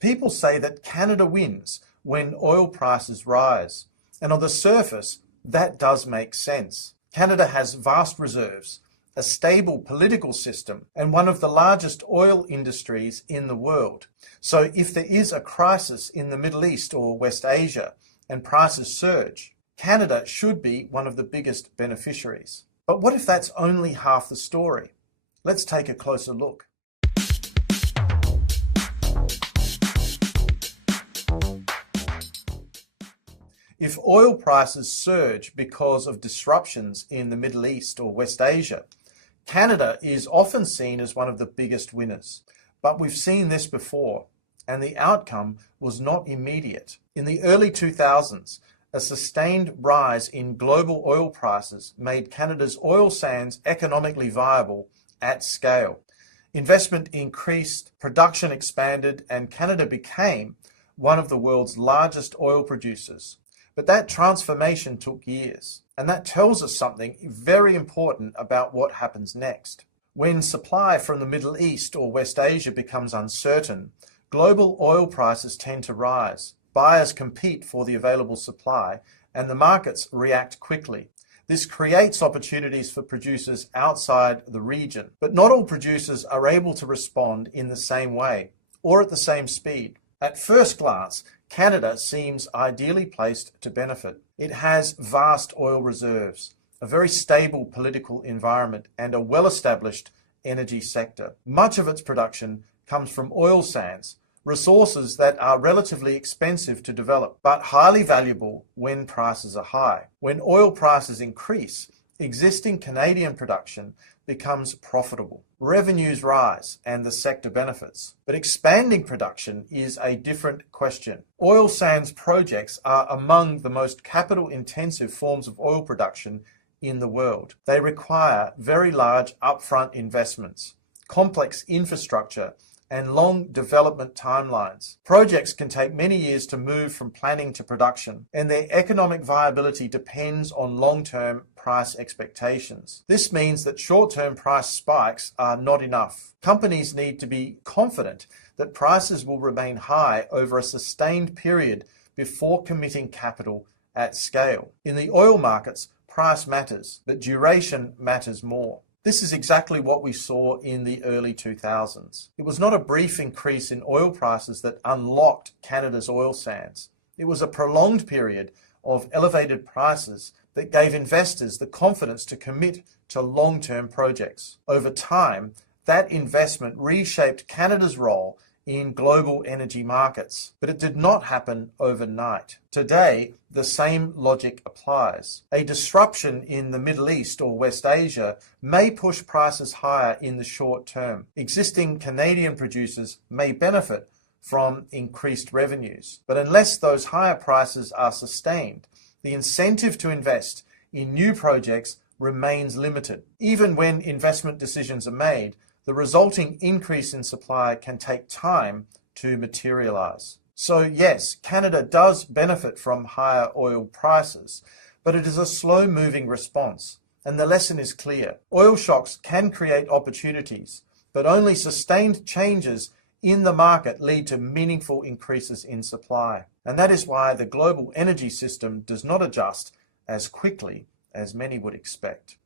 People say that Canada wins when oil prices rise, and on the surface, that does make sense. Canada has vast reserves, a stable political system, and one of the largest oil industries in the world. So if there is a crisis in the Middle East or West Asia and prices surge, Canada should be one of the biggest beneficiaries. But what if that's only half the story? Let's take a closer look. If oil prices surge because of disruptions in the Middle East or West Asia, Canada is often seen as one of the biggest winners. But we've seen this before, and the outcome was not immediate. In the early 2000s, a sustained rise in global oil prices made Canada's oil sands economically viable at scale. Investment increased, production expanded, and Canada became one of the world's largest oil producers. But that transformation took years, and that tells us something very important about what happens next. When supply from the Middle East or West Asia becomes uncertain, global oil prices tend to rise. Buyers compete for the available supply, and the markets react quickly. This creates opportunities for producers outside the region, but not all producers are able to respond in the same way or at the same speed. At first glance, Canada seems ideally placed to benefit. It has vast oil reserves, a very stable political environment, and a well-established energy sector. Much of its production comes from oil sands, resources that are relatively expensive to develop, but highly valuable when prices are high. When oil prices increase, existing Canadian production becomes profitable. Revenues rise and the sector benefits. But expanding production is a different question. Oil sands projects are among the most capital-intensive forms of oil production in the world. They require very large upfront investments, complex infrastructure, and long development timelines. Projects can take many years to move from planning to production, and their economic viability depends on long-term price expectations. This means that short-term price spikes are not enough. Companies need to be confident that prices will remain high over a sustained period before committing capital at scale. In the oil markets, price matters, but duration matters more. This is exactly what we saw in the early 2000s. It was not a brief increase in oil prices that unlocked Canada's oil sands. It was a prolonged period of elevated prices that gave investors the confidence to commit to long-term projects. Over time, that investment reshaped Canada's role in global energy markets, but it did not happen overnight. Today, the same logic applies. A disruption in the Middle East or West Asia may push prices higher in the short term. Existing Canadian producers may benefit from increased revenues, but unless those higher prices are sustained, the incentive to invest in new projects remains limited. Even when investment decisions are made, the resulting increase in supply can take time to materialize. So yes, Canada does benefit from higher oil prices, but it is a slow-moving response, and the lesson is clear. Oil shocks can create opportunities, but only sustained changes in the market lead to meaningful increases in supply. And that is why the global energy system does not adjust as quickly as many would expect.